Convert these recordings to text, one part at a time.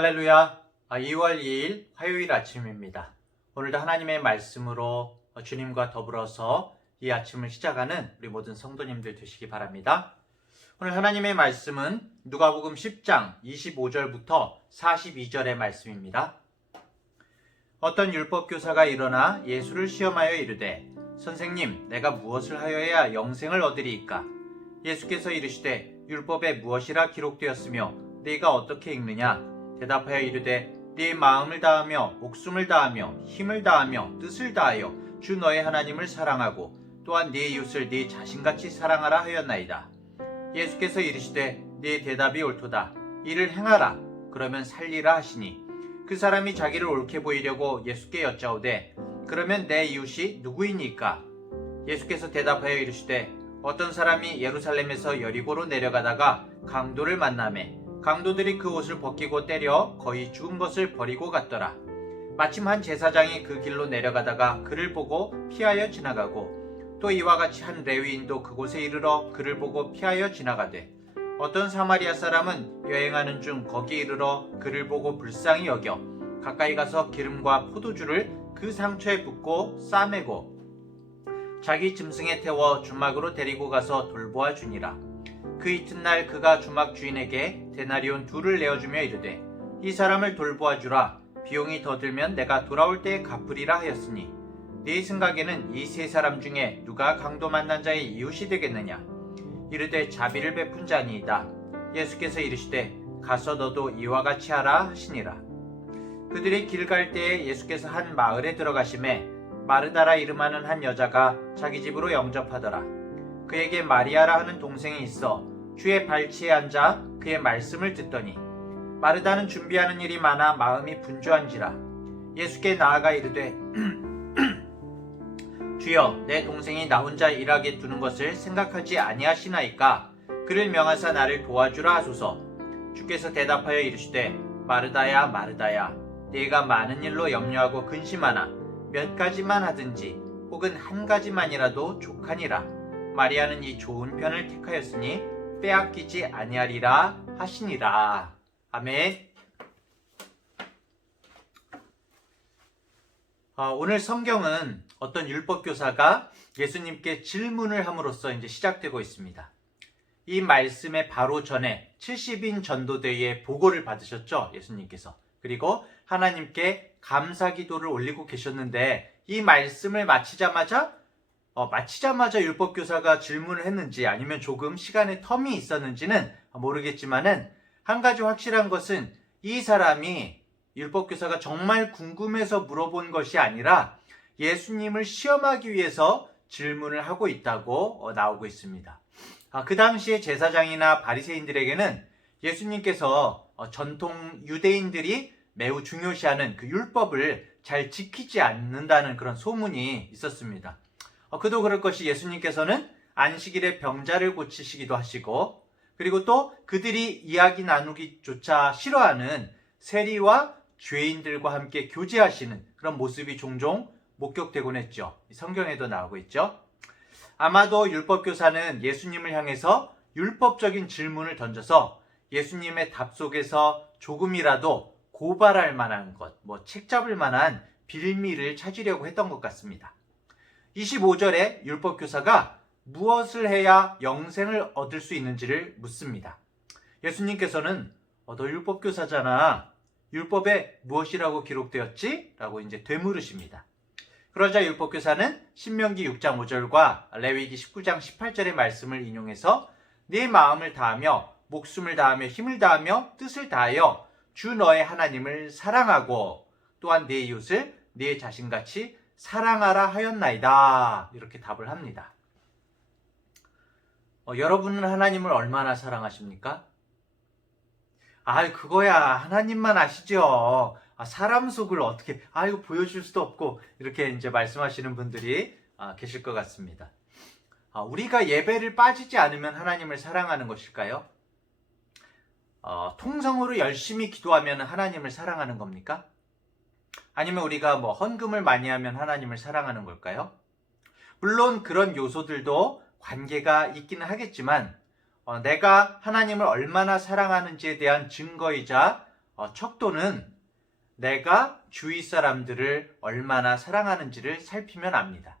할렐루야. 2월 2일 화요일 아침입니다. 오늘도 하나님의 말씀으로 주님과 더불어서 이 아침을 시작하는 우리 모든 성도님들 되시기 바랍니다. 오늘 하나님의 말씀은 누가복음 10장 25절부터 42절의 말씀입니다. 어떤 율법교사가 일어나 예수를 시험하여 이르되 선생님, 내가 무엇을 하여야 영생을 얻으리이까? 예수께서 이르시되 율법에 무엇이라 기록되었으며 네가 어떻게 읽느냐? 대답하여 이르되 네 마음을 다하며 목숨을 다하며 힘을 다하며 뜻을 다하여 주 너의 하나님을 사랑하고 또한 네 이웃을 네 자신같이 사랑하라 하였나이다. 예수께서 이르시되 네 대답이 옳도다. 이를 행하라. 그러면 살리라 하시니 그 사람이 자기를 옳게 보이려고 예수께 여짜오되 그러면 내 이웃이 누구이니까? 예수께서 대답하여 이르시되 어떤 사람이 예루살렘에서 여리고로 내려가다가 강도를 만나매 강도들이 그 옷을 벗기고 때려 거의 죽은 것을 버리고 갔더라. 마침 한 제사장이 그 길로 내려가다가 그를 보고 피하여 지나가고 또 이와 같이 한 레위인도 그곳에 이르러 그를 보고 피하여 지나가되 어떤 사마리아 사람은 여행하는 중 거기 이르러 그를 보고 불쌍히 여겨 가까이 가서 기름과 포도주를 그 상처에 붓고 싸매고 자기 짐승에 태워 주막으로 데리고 가서 돌보아 주니라. 그 이튿날 그가 주막 주인에게 데나리온 2를 내어주며 이르되 이 사람을 돌보아 주라. 비용이 더 들면 내가 돌아올 때에 갚으리라 하였으니 네 생각에는 이 세 사람 중에 누가 강도 만난 자의 이웃이 되겠느냐? 이르되 자비를 베푼 자니이다. 예수께서 이르시되 가서 너도 이와 같이 하라 하시니라. 그들이 길 갈 때에 예수께서 한 마을에 들어가심에 마르다라 이름하는 한 여자가 자기 집으로 영접하더라. 그에게 마리아라 하는 동생이 있어 주의 발치에 앉아 그의 말씀을 듣더니 마르다는 준비하는 일이 많아 마음이 분주한지라. 예수께 나아가 이르되 주여, 내 동생이 나 혼자 일하게 두는 것을 생각하지 아니하시나이까? 그를 명하사 나를 도와주라 하소서. 주께서 대답하여 이르시되 마르다야 마르다야, 네가 많은 일로 염려하고 근심하나 몇 가지만 하든지 혹은 한 가지만이라도 족하니라. 마리아는 이 좋은 편을 택하였으니 빼앗기지 아니하리라 하시니라. 아멘. 오늘 성경은 어떤 율법교사가 예수님께 질문을 함으로써 이제 시작되고 있습니다. 이 말씀의 바로 전에 70인 전도대회의 보고를 받으셨죠, 예수님께서. 그리고 하나님께 감사 기도를 올리고 계셨는데 이 말씀을 마치자마자 율법교사가 질문을 했는지 아니면 조금 시간의 텀이 있었는지는 모르겠지만은 한 가지 확실한 것은 이 사람이 율법교사가 정말 궁금해서 물어본 것이 아니라 예수님을 시험하기 위해서 질문을 하고 있다고 나오고 있습니다. 그 당시에 제사장이나 바리새인들에게는 예수님께서 전통 유대인들이 매우 중요시하는 그 율법을 잘 지키지 않는다는 그런 소문이 있었습니다. 그도 그럴 것이 예수님께서는 안식일에 병자를 고치시기도 하시고 그리고 또 그들이 이야기 나누기조차 싫어하는 세리와 죄인들과 함께 교제하시는 그런 모습이 종종 목격되곤 했죠. 성경에도 나오고 있죠. 아마도 율법교사는 예수님을 향해서 율법적인 질문을 던져서 예수님의 답 속에서 조금이라도 고발할 만한 것, 책 잡을 만한 빌미를 찾으려고 했던 것 같습니다. 25절에 율법교사가 무엇을 해야 영생을 얻을 수 있는지를 묻습니다. 예수님께서는 너 율법교사잖아. 율법에 무엇이라고 기록되었지? 라고 이제 되물으십니다. 그러자 율법교사는 신명기 6장 5절과 레위기 19장 18절의 말씀을 인용해서 네 마음을 다하며 목숨을 다하며 힘을 다하며 뜻을 다하여 주 너의 하나님을 사랑하고 또한 네 이웃을 네 자신같이 사랑하라 하였나이다. 이렇게 답을 합니다. 여러분은 하나님을 얼마나 사랑하십니까? 그거야 하나님만 아시죠. 사람 속을 어떻게 이거 보여줄 수도 없고 이렇게 이제 말씀하시는 분들이 계실 것 같습니다. 우리가 예배를 빠지지 않으면 하나님을 사랑하는 것일까요? 통성으로 열심히 기도하면 하나님을 사랑하는 겁니까? 아니면 우리가 헌금을 많이 하면 하나님을 사랑하는 걸까요? 물론 그런 요소들도 관계가 있기는 하겠지만 내가 하나님을 얼마나 사랑하는지에 대한 증거이자 척도는 내가 주위 사람들을 얼마나 사랑하는지를 살피면 압니다.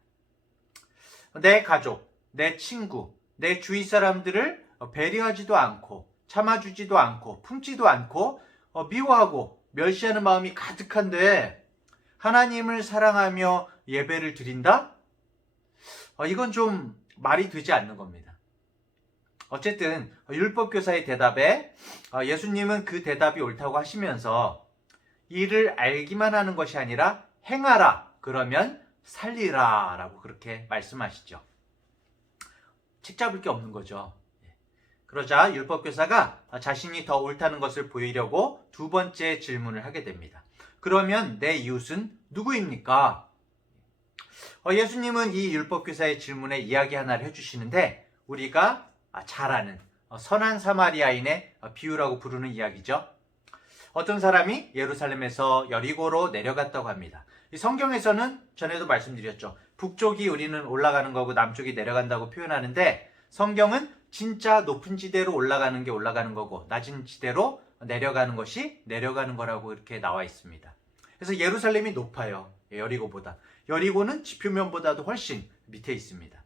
내 가족, 내 친구, 내 주위 사람들을 배려하지도 않고 참아주지도 않고 품지도 않고 미워하고 멸시하는 마음이 가득한데 하나님을 사랑하며 예배를 드린다? 이건 좀 말이 되지 않는 겁니다. 어쨌든 율법교사의 대답에 예수님은 그 대답이 옳다고 하시면서 이를 알기만 하는 것이 아니라 행하라, 그러면 살리라 라고 그렇게 말씀하시죠. 책 잡을 게 없는 거죠. 그러자 율법교사가 자신이 더 옳다는 것을 보이려고 두 번째 질문을 하게 됩니다. 그러면 내 이웃은 누구입니까? 예수님은 이 율법교사의 질문에 이야기 하나를 해주시는데 우리가 잘 아는 선한 사마리아인의 비유라고 부르는 이야기죠. 어떤 사람이 예루살렘에서 여리고로 내려갔다고 합니다. 이 성경에서는 전에도 말씀드렸죠. 북쪽이 우리는 올라가는 거고 남쪽이 내려간다고 표현하는데 성경은 진짜 높은 지대로 올라가는 게 올라가는 거고 낮은 지대로 내려가는 것이 내려가는 거라고 이렇게 나와 있습니다. 그래서 예루살렘이 높아요. 여리고보다. 여리고는 지표면보다도 훨씬 밑에 있습니다.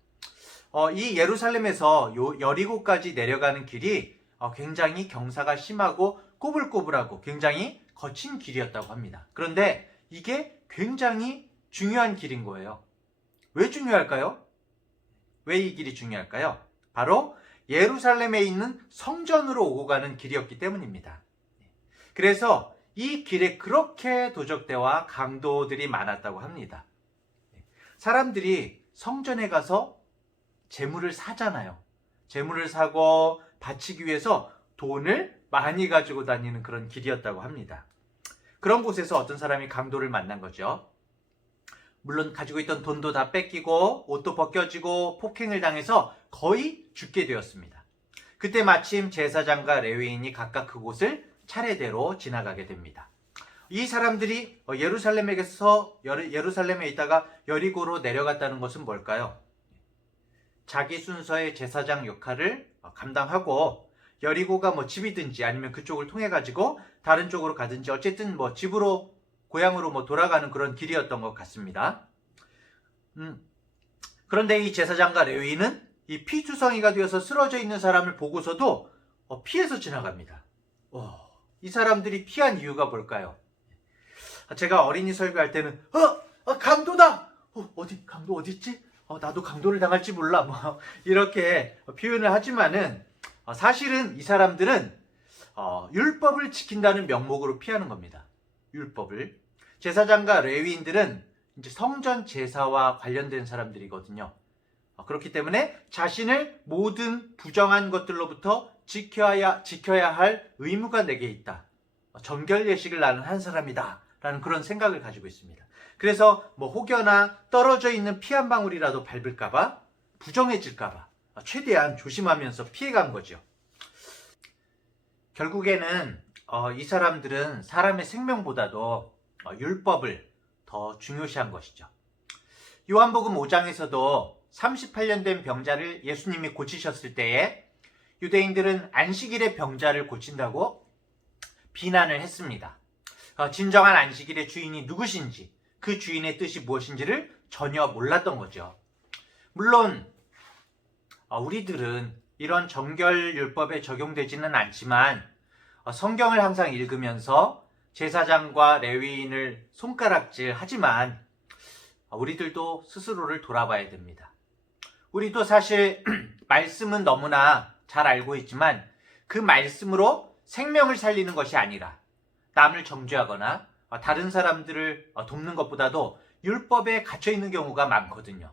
이 예루살렘에서 여리고까지 내려가는 길이 굉장히 경사가 심하고 꼬불꼬불하고 굉장히 거친 길이었다고 합니다. 그런데 이게 굉장히 중요한 길인 거예요. 왜 중요할까요? 왜 이 길이 중요할까요? 바로 예루살렘에 있는 성전으로 오고 가는 길이었기 때문입니다. 그래서 이 길에 그렇게 도적대와 강도들이 많았다고 합니다. 사람들이 성전에 가서 재물을 사잖아요. 재물을 사고 바치기 위해서 돈을 많이 가지고 다니는 그런 길이었다고 합니다. 그런 곳에서 어떤 사람이 강도를 만난 거죠. 물론 가지고 있던 돈도 다 뺏기고 옷도 벗겨지고 폭행을 당해서 거의 죽게 되었습니다. 그때 마침 제사장과 레위인이 각각 그곳을 차례대로 지나가게 됩니다. 이 사람들이 예루살렘에 있다가 여리고로 내려갔다는 것은 뭘까요? 자기 순서의 제사장 역할을 감당하고 여리고가 집이든지 아니면 그쪽을 통해 가지고 다른 쪽으로 가든지 어쨌든 집으로 고향으로 돌아가는 그런 길이었던 것 같습니다. 그런데 이 제사장과 레위인은 이 피투성이가 되어서 쓰러져 있는 사람을 보고서도 피해서 지나갑니다. 이 사람들이 피한 이유가 뭘까요? 제가 어린이 설교할 때는 강도다! 강도 어디 있지? 나도 강도를 당할지 몰라. 이렇게 표현을 하지만은 사실은 이 사람들은 율법을 지킨다는 명목으로 피하는 겁니다. 율법을. 제사장과 레위인들은 이제 성전 제사와 관련된 사람들이거든요. 그렇기 때문에 자신을 모든 부정한 것들로부터 지켜야 할 의무가 내게 있다. 정결 예식을 나는 한 사람이다. 라는 그런 생각을 가지고 있습니다. 그래서 혹여나 떨어져 있는 피 한 방울이라도 밟을까봐, 부정해질까봐 최대한 조심하면서 피해간 거죠. 결국에는 이 사람들은 사람의 생명보다도 율법을 더 중요시한 것이죠. 요한복음 5장에서도 38년 된 병자를 예수님이 고치셨을 때에 유대인들은 안식일에 병자를 고친다고 비난을 했습니다. 진정한 안식일의 주인이 누구신지, 그 주인의 뜻이 무엇인지를 전혀 몰랐던 거죠. 물론 우리들은 이런 정결율법에 적용되지는 않지만 성경을 항상 읽으면서 제사장과 레위인을 손가락질 하지만 우리들도 스스로를 돌아봐야 됩니다. 우리도 사실 말씀은 너무나 잘 알고 있지만 그 말씀으로 생명을 살리는 것이 아니라 남을 정죄하거나 다른 사람들을 돕는 것보다도 율법에 갇혀있는 경우가 많거든요.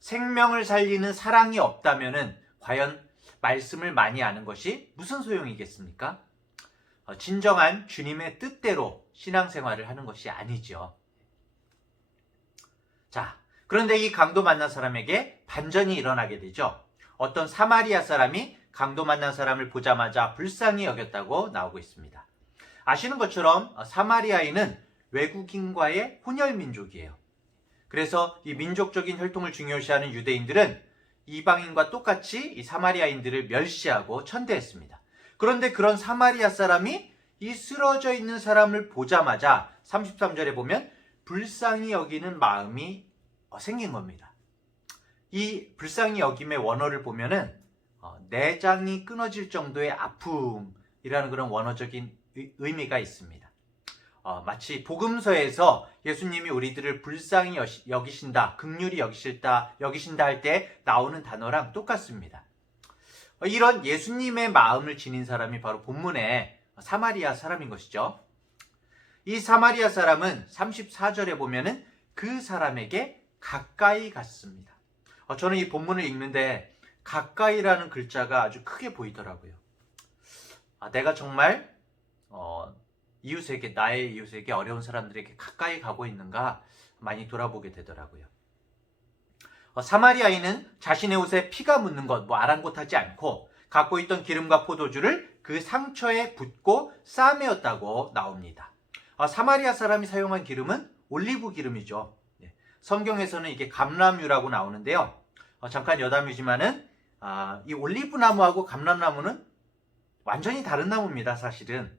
생명을 살리는 사랑이 없다면 과연 말씀을 많이 아는 것이 무슨 소용이겠습니까? 진정한 주님의 뜻대로 신앙생활을 하는 것이 아니죠. 자, 그런데 이 강도 만난 사람에게 반전이 일어나게 되죠. 어떤 사마리아 사람이 강도 만난 사람을 보자마자 불쌍히 여겼다고 나오고 있습니다. 아시는 것처럼 사마리아인은 외국인과의 혼혈 민족이에요. 그래서 이 민족적인 혈통을 중요시하는 유대인들은 이방인과 똑같이 이 사마리아인들을 멸시하고 천대했습니다. 그런데 그런 사마리아 사람이 이 쓰러져 있는 사람을 보자마자 33절에 보면 불쌍히 여기는 마음이 생긴 겁니다. 이 불쌍히 여김의 원어를 보면은 내장이 끊어질 정도의 아픔이라는 그런 원어적인 의미가 있습니다. 마치 복음서에서 예수님이 우리들을 불쌍히 여기신다, 긍휼히 여기신다 할 때 나오는 단어랑 똑같습니다. 이런 예수님의 마음을 지닌 사람이 바로 본문의 사마리아 사람인 것이죠. 이 사마리아 사람은 34절에 보면은 그 사람에게 가까이 갔습니다. 저는 이 본문을 읽는데 가까이라는 글자가 아주 크게 보이더라고요. 내가 정말 나의 이웃에게 어려운 사람들에게 가까이 가고 있는가 많이 돌아보게 되더라고요. 사마리아인은 자신의 옷에 피가 묻는 것 아랑곳하지 않고 갖고 있던 기름과 포도주를 그 상처에 붓고 싸매었다고 나옵니다. 사마리아 사람이 사용한 기름은 올리브 기름이죠. 성경에서는 이게 감람유라고 나오는데요. 잠깐 여담이지만은 이 올리브 나무하고 감람나무는 완전히 다른 나무입니다, 사실은.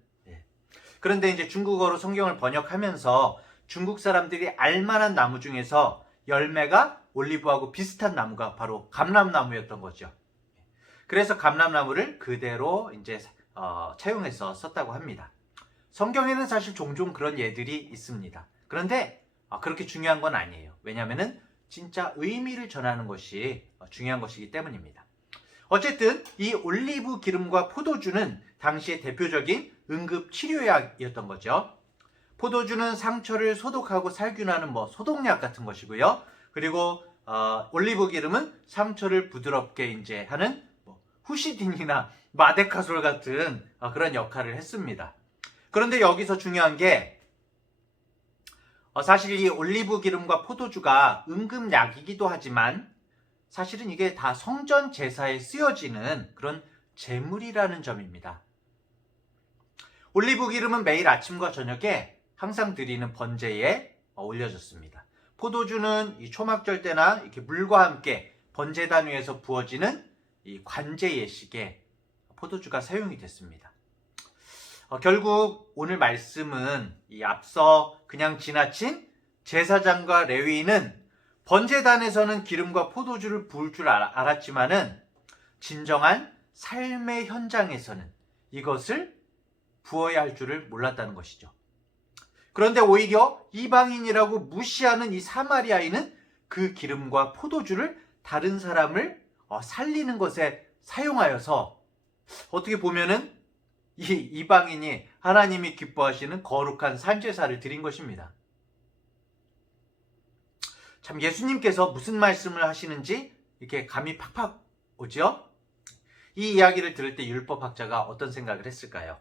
그런데 이제 중국어로 성경을 번역하면서 중국 사람들이 알만한 나무 중에서 열매가 올리브하고 비슷한 나무가 바로 감람나무였던 거죠. 그래서 감람나무를 그대로 이제 차용해서 썼다고 합니다. 성경에는 사실 종종 그런 예들이 있습니다. 그런데 그렇게 중요한 건 아니에요. 왜냐하면은 진짜 의미를 전하는 것이 중요한 것이기 때문입니다. 어쨌든 이 올리브 기름과 포도주는 당시의 대표적인 응급 치료약이었던 거죠. 포도주는 상처를 소독하고 살균하는 소독약 같은 것이고요. 그리고 올리브 기름은 상처를 부드럽게 이제 하는 후시딘이나 마데카솔 같은 그런 역할을 했습니다. 그런데 여기서 중요한 게 사실 이 올리브 기름과 포도주가 응급약이기도 하지만 사실은 이게 다 성전 제사에 쓰여지는 그런 제물이라는 점입니다. 올리브 기름은 매일 아침과 저녁에 항상 드리는 번제에 올려졌습니다. 포도주는 이 초막절 때나 이렇게 물과 함께 번제단 위에서 부어지는 이 관제 예식에 포도주가 사용이 됐습니다. 결국 오늘 말씀은 이 앞서 그냥 지나친 제사장과 레위인은 번제단에서는 기름과 포도주를 부을 줄 알았지만은 진정한 삶의 현장에서는 이것을 부어야 할 줄을 몰랐다는 것이죠. 그런데 오히려 이방인이라고 무시하는 이 사마리아인은 그 기름과 포도주를 다른 사람을 살리는 것에 사용하여서 어떻게 보면은 이 이방인이 하나님이 기뻐하시는 거룩한 산제사를 드린 것입니다. 참 예수님께서 무슨 말씀을 하시는지 이렇게 감이 팍팍 오죠? 이 이야기를 들을 때 율법학자가 어떤 생각을 했을까요?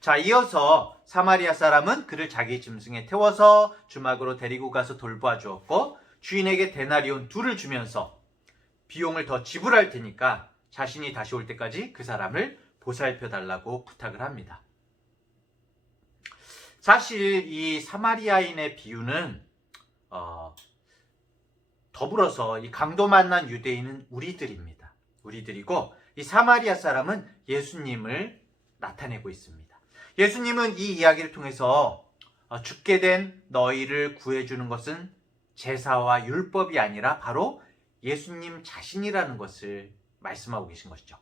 자, 이어서 사마리아 사람은 그를 자기 짐승에 태워서 주막으로 데리고 가서 돌보아 주었고 주인에게 데나리온 2를 주면서 비용을 더 지불할 테니까 자신이 다시 올 때까지 그 사람을 보살펴 달라고 부탁을 합니다. 사실 이 사마리아인의 비유는 더불어서 이 강도 만난 유대인은 우리들이고 이 사마리아 사람은 예수님을 나타내고 있습니다. 예수님은 이 이야기를 통해서 죽게 된 너희를 구해주는 것은 제사와 율법이 아니라 바로 예수님 자신이라는 것을 말씀하고 계신 것이죠.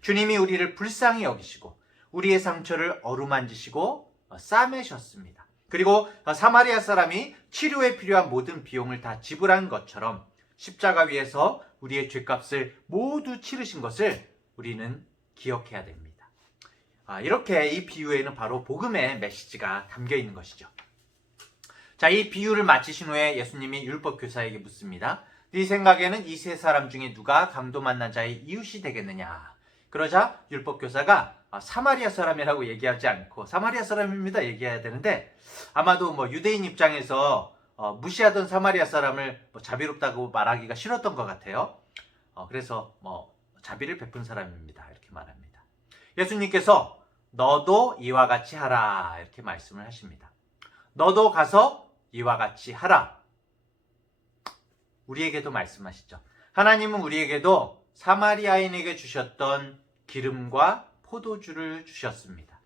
주님이 우리를 불쌍히 여기시고 우리의 상처를 어루만지시고 싸매셨습니다. 그리고 사마리아 사람이 치료에 필요한 모든 비용을 다 지불한 것처럼 십자가 위에서 우리의 죄값을 모두 치르신 것을 우리는 기억해야 됩니다. 이렇게 이 비유에는 바로 복음의 메시지가 담겨 있는 것이죠. 자, 이 비유를 마치신 후에 예수님이 율법 교사에게 묻습니다. 네 생각에는 이 세 사람 중에 누가 강도 만난 자의 이웃이 되겠느냐? 그러자 율법 교사가 사마리아 사람이라고 얘기하지 않고 사마리아 사람입니다 얘기해야 되는데 아마도 유대인 입장에서 무시하던 사마리아 사람을 자비롭다고 말하기가 싫었던 것 같아요. 그래서 자비를 베푼 사람입니다 이렇게 말합니다. 예수님께서 너도 이와 같이 하라 이렇게 말씀을 하십니다. 너도 가서 이와 같이 하라. 우리에게도 말씀하시죠. 하나님은 우리에게도 사마리아인에게 주셨던 기름과 포도주를 주셨습니다.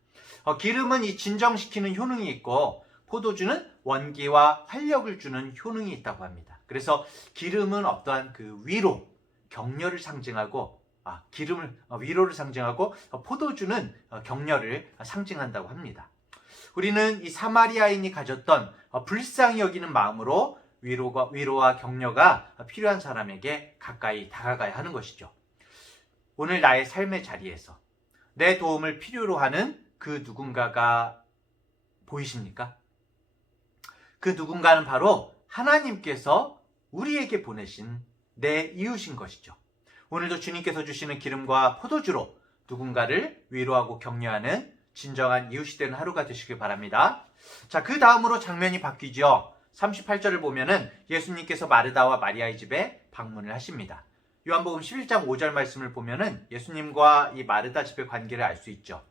기름은 이 진정시키는 효능이 있고 포도주는 원기와 활력을 주는 효능이 있다고 합니다. 그래서 기름은 어떠한 그 위로, 격려를 상징하고 기름을 위로를 상징하고 포도주는 격려를 상징한다고 합니다. 우리는 이 사마리아인이 가졌던 불쌍히 여기는 마음으로 위로와 격려가 필요한 사람에게 가까이 다가가야 하는 것이죠. 오늘 나의 삶의 자리에서 내 도움을 필요로 하는 그 누군가가 보이십니까? 그 누군가는 바로 하나님께서 우리에게 보내신 내 이웃인 것이죠. 오늘도 주님께서 주시는 기름과 포도주로 누군가를 위로하고 격려하는 진정한 이웃이 되는 하루가 되시길 바랍니다. 자, 그 다음으로 장면이 바뀌죠. 38절을 보면은 예수님께서 마르다와 마리아의 집에 방문을 하십니다. 요한복음 11장 5절 말씀을 보면은 예수님과 이 마르다 집의 관계를 알 수 있죠.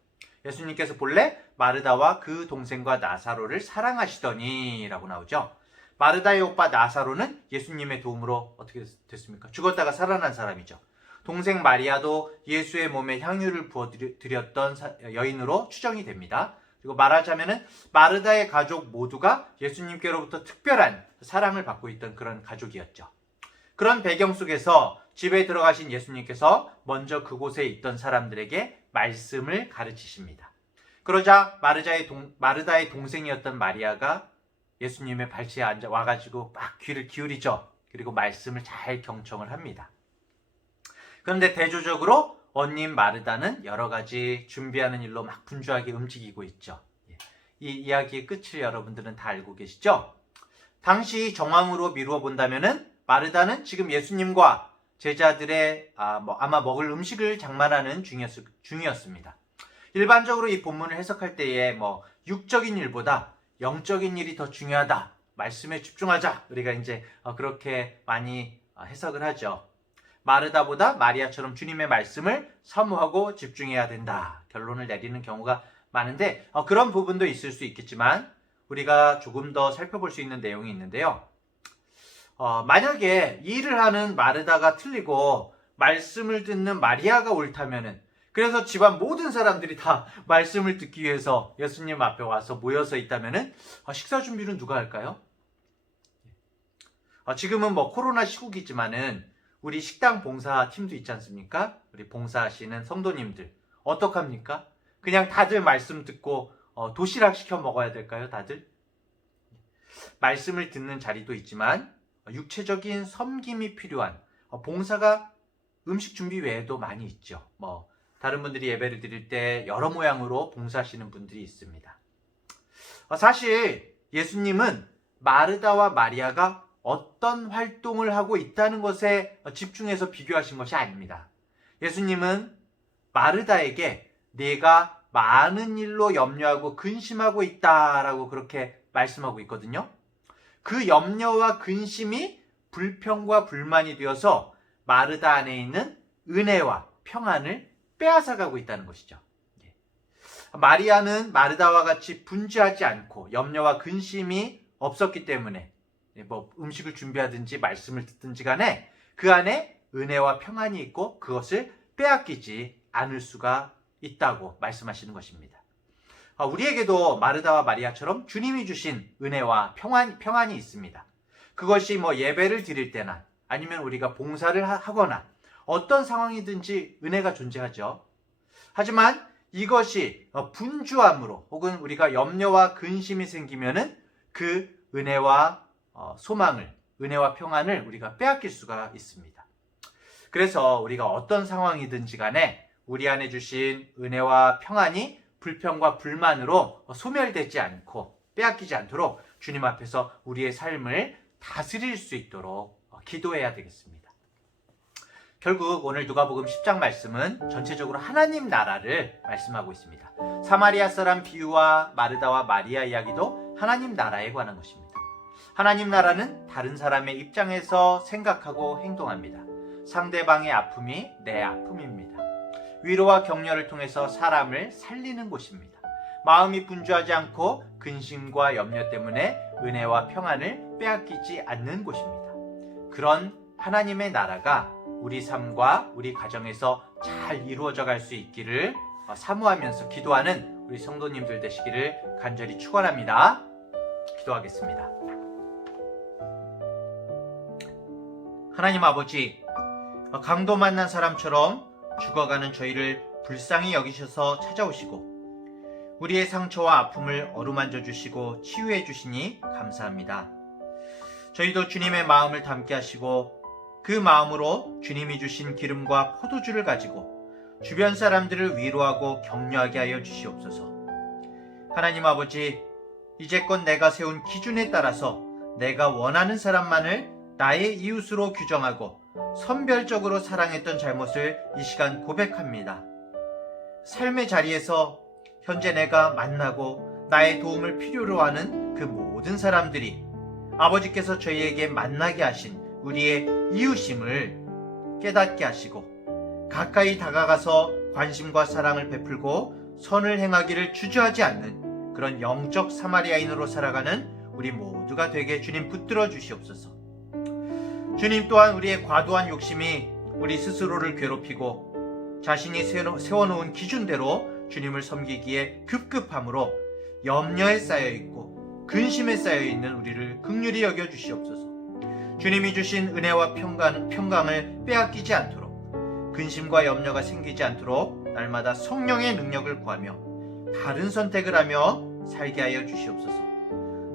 예수님께서 본래 마르다와 그 동생과 나사로를 사랑하시더니 라고 나오죠. 마르다의 오빠 나사로는 예수님의 도움으로 어떻게 됐습니까? 죽었다가 살아난 사람이죠. 동생 마리아도 예수의 몸에 향유를 부어드렸던 여인으로 추정이 됩니다. 그리고 말하자면은 마르다의 가족 모두가 예수님께로부터 특별한 사랑을 받고 있던 그런 가족이었죠. 그런 배경 속에서 집에 들어가신 예수님께서 먼저 그곳에 있던 사람들에게 말씀을 가르치십니다. 그러자 마르다의 동생이었던 마리아가 예수님의 발치에 앉아 와가지고 막 귀를 기울이죠. 그리고 말씀을 잘 경청을 합니다. 그런데 대조적으로 언님 마르다는 여러 가지 준비하는 일로 막 분주하게 움직이고 있죠. 이 이야기의 끝을 여러분들은 다 알고 계시죠? 당시 정황으로 미루어 본다면은 마르다는 지금 예수님과 제자들의 아마 먹을 음식을 장만하는 중이었습니다. 일반적으로 이 본문을 해석할 때에 육적인 일보다 영적인 일이 더 중요하다. 말씀에 집중하자. 우리가 이제 그렇게 많이 해석을 하죠. 마르다보다 마리아처럼 주님의 말씀을 사모하고 집중해야 된다. 결론을 내리는 경우가 많은데 그런 부분도 있을 수 있겠지만 우리가 조금 더 살펴볼 수 있는 내용이 있는데요. 만약에 일을 하는 마르다가 틀리고 말씀을 듣는 마리아가 옳다면은 그래서 집안 모든 사람들이 다 말씀을 듣기 위해서 예수님 앞에 와서 모여서 있다면은 식사 준비는 누가 할까요? 지금은 코로나 시국이지만은 우리 식당 봉사 팀도 있지 않습니까? 우리 봉사하시는 성도님들 어떡합니까? 그냥 다들 말씀 듣고 도시락 시켜 먹어야 될까요, 다들? 말씀을 듣는 자리도 있지만 육체적인 섬김이 필요한 봉사가 음식 준비 외에도 많이 있죠. 다른 분들이 예배를 드릴 때 여러 모양으로 봉사하시는 분들이 있습니다. 사실 예수님은 마르다와 마리아가 어떤 활동을 하고 있다는 것에 집중해서 비교하신 것이 아닙니다. 예수님은 마르다에게 네가 많은 일로 염려하고 근심하고 있다라고 그렇게 말씀하고 있거든요. 그 염려와 근심이 불평과 불만이 되어서 마르다 안에 있는 은혜와 평안을 빼앗아가고 있다는 것이죠. 마리아는 마르다와 같이 분주하지 않고 염려와 근심이 없었기 때문에 음식을 준비하든지 말씀을 듣든지 간에 그 안에 은혜와 평안이 있고 그것을 빼앗기지 않을 수가 있다고 말씀하시는 것입니다. 우리에게도 마르다와 마리아처럼 주님이 주신 은혜와 평안이 있습니다. 그것이 예배를 드릴 때나 아니면 우리가 봉사를 하거나 어떤 상황이든지 은혜가 존재하죠. 하지만 이것이 분주함으로 혹은 우리가 염려와 근심이 생기면은 그 은혜와 소망을, 은혜와 평안을 우리가 빼앗길 수가 있습니다. 그래서 우리가 어떤 상황이든지 간에 우리 안에 주신 은혜와 평안이 불평과 불만으로 소멸되지 않고 빼앗기지 않도록 주님 앞에서 우리의 삶을 다스릴 수 있도록 기도해야 되겠습니다. 결국 오늘 누가복음 10장 말씀은 전체적으로 하나님 나라를 말씀하고 있습니다. 사마리아 사람 비유와 마르다와 마리아 이야기도 하나님 나라에 관한 것입니다. 하나님 나라는 다른 사람의 입장에서 생각하고 행동합니다. 상대방의 아픔이 내 아픔입니다. 위로와 격려를 통해서 사람을 살리는 곳입니다. 마음이 분주하지 않고 근심과 염려 때문에 은혜와 평안을 빼앗기지 않는 곳입니다. 그런 하나님의 나라가 우리 삶과 우리 가정에서 잘 이루어져 갈 수 있기를 사모하면서 기도하는 우리 성도님들 되시기를 간절히 축원합니다. 기도하겠습니다. 하나님 아버지, 강도 만난 사람처럼 죽어가는 저희를 불쌍히 여기셔서 찾아오시고 우리의 상처와 아픔을 어루만져 주시고 치유해 주시니 감사합니다. 저희도 주님의 마음을 담게 하시고 그 마음으로 주님이 주신 기름과 포도주를 가지고 주변 사람들을 위로하고 격려하게 하여 주시옵소서. 하나님 아버지, 이제껏 내가 세운 기준에 따라서 내가 원하는 사람만을 나의 이웃으로 규정하고 선별적으로 사랑했던 잘못을 이 시간 고백합니다. 삶의 자리에서 현재 내가 만나고 나의 도움을 필요로 하는 그 모든 사람들이 아버지께서 저희에게 만나게 하신 우리의 이웃임을 깨닫게 하시고 가까이 다가가서 관심과 사랑을 베풀고 선을 행하기를 주저하지 않는 그런 영적 사마리아인으로 살아가는 우리 모두가 되게 주님 붙들어 주시옵소서. 주님 또한 우리의 과도한 욕심이 우리 스스로를 괴롭히고 자신이 세워놓은 기준대로 주님을 섬기기에 급급함으로 염려에 쌓여있고 근심에 쌓여있는 우리를 긍휼히 여겨주시옵소서. 주님이 주신 은혜와 평강을 빼앗기지 않도록 근심과 염려가 생기지 않도록 날마다 성령의 능력을 구하며 바른 선택을 하며 살게 하여 주시옵소서.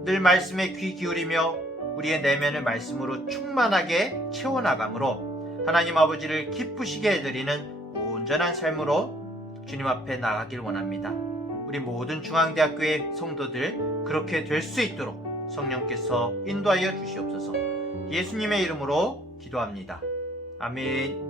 늘 말씀에 귀 기울이며 우리의 내면을 말씀으로 충만하게 채워나감으로 하나님 아버지를 기쁘시게 해드리는 온전한 삶으로 주님 앞에 나가길 원합니다. 우리 모든 중앙대학교의 성도들 그렇게 될 수 있도록 성령께서 인도하여 주시옵소서. 예수님의 이름으로 기도합니다. 아멘.